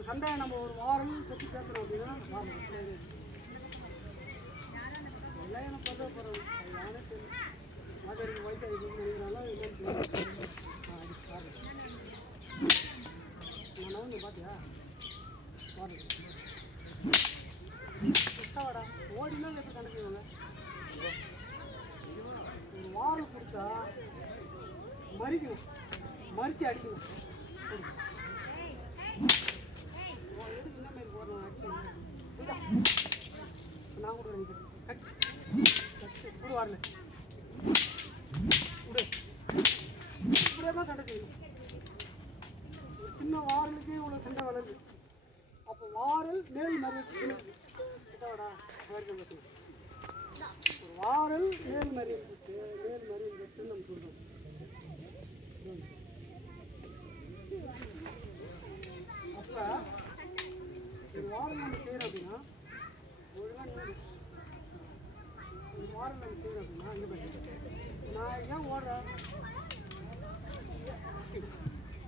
ஒரு சண்டை நம்ம ஒரு வாரம் பற்றி பேசுகிறோம் அப்படின்னா எல்லாம் எனக்கு சொல்ல போகிறோம் யானே தெரியும் மாதருக்கு வயசாக நினைக்கிறாங்களோ என்னன்னு நான் நீ பார்த்தியா வாடா ஓடினா எப்படி கண்டுக்குவாங்க ஒரு வாரம் கொடுத்தா மறிக்கணும் மறித்து அடிக்கணும் எதுக்கு என்ன மாதிரி போடணும் அடிக்கணும் நான் கூட கூட வரல விடு இப்படியே தான் சண்டை செய்யணும் சின்ன வாரலுக்கே இவ்வளோ சண்டை வளருது அப்போ வாரல் மேல் மறியல் இதாடா ஒரு வாரல் மேல் மறியல் வச்சு நம்ம சொல்கிறோம் அப்போ ஒரு வாரம் நம்ம செய்கிறோம் அப்படின்னா ஒழுங்காக ஒரு வாரம் நம்ம செய்கிறோம் அப்படின்னா இங்கே போய் நான் ஏன் ஓடுறேன்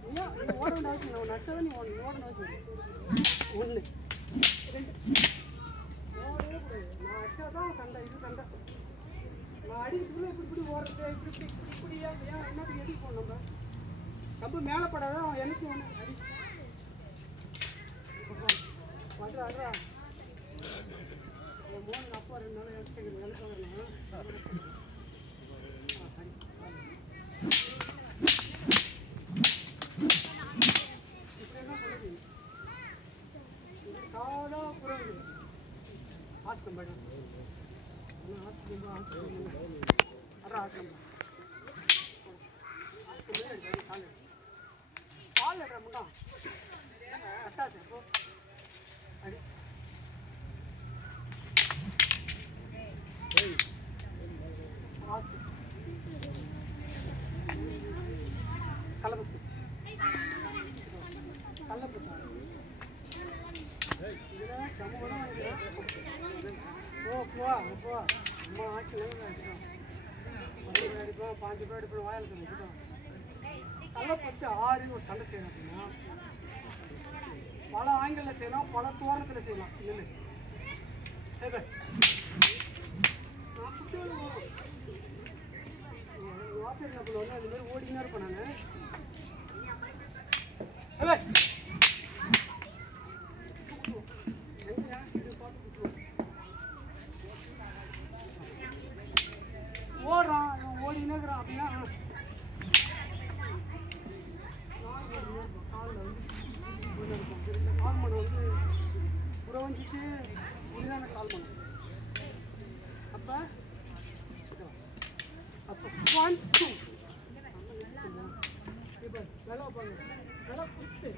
நீ ஓட வேண்டிய அவசியம் நான் நச்சதான் நீ ஓடணும் அவசியம் ஒன்று ரெண்டு ஓடவே கூடாது நான் அச்சா தான் சண்டை இது சண்டை நான் அடிக்கிறதுக்குள்ள இப்படி ஓடுறது இப்படி ஏன் என்னத்துக்கு எதுக்கு போகணும் நம்ம கம்பு மேலே படாத அவன் எனக்கு ஒன்று அடி பண்ணுறா அட்ரா மூணு அப்பா 2 நாள் எடுத்துக்கணும் எனக்கு வரணும் ஆஸ்கம் மேடம் கால் எடுற முண்டா அட்டாச்சு அப்போ அடி ஆசு கலபசு கல்லப்பட்டா இதெல்லாம் சமூகம் போ அம்மா ஆட்சி அடிப்போம் 5 ரூபா அடிப்போம் வாயில் சொல்லிட்டோம் கல்லப்பட்டு 6 ஒரு சண்டை செய்யணும் அப்படின்னா பல ஆங்கிளில் செய்யலாம் பல தோரணத்தில் செய்யலாம் இல்லை நான் குட்டியில் வாப்பேரில் வந்து அந்த மாதிரி ஓடினா இருப்பேன் நான் ஓடுறான் ஓடினே இருக்கிறான் அப்படின்னா காலில் வந்து இருக்கும் இந்த கால்மண் வந்து புறவஞ்சிட்டு உரிதான கால்மண் அப்போ 1 2 இப்போ விலை வைப்பாங்க விலை கொடுத்து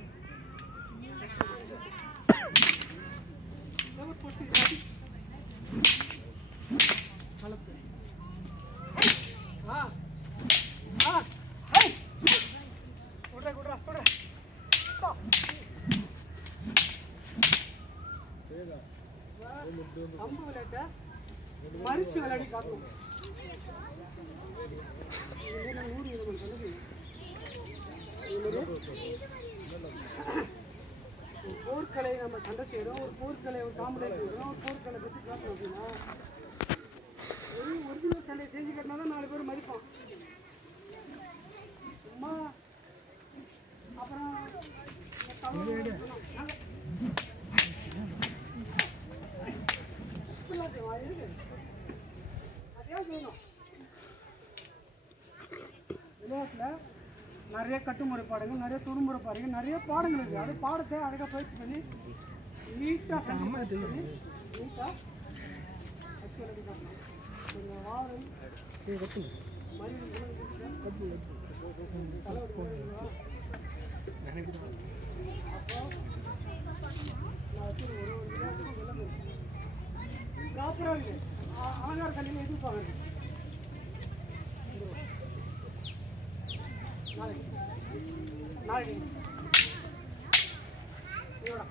போட்டு கலப்பு கம்பு விளையாட்ட மறிச்சு விளையாடி காட்டும் ஒரு போர்க்கலை நம்ம சண்டை செய்யறோம் ஒரு போர்க்கலை ஒரு காமெடி செய்யறோம் ஒரு போர்க்கலை பற்றி காட்டணும் அப்படின்னா ஒரு ஒரிஜினல் சண்டை செஞ்சு கட்டினா தான் 4 பேர் மதிப்பான் சும்மா அப்புறம் அதே செய்யணும் விளையாட்டில் நிறைய கட்டுமுறை பாடங்கள் நிறைய துடுமுறை பாடங்கள் நிறைய பாடங்கள் இருக்குது அது பாடத்தை அழகாக பயிற்சி பண்ணி நீட்டாக சண்டை பண்ணி நீட்டாக ஆக்சுவலாக காட்டணும் இந்த வாரம் அப்போ நான் வச்சு ஒரு விளையாட்டு ப்ராப்பராக இருக்குது அலங்கார கல்லியில் எதிர்ப்பாங்க நாளைக்கு இதோட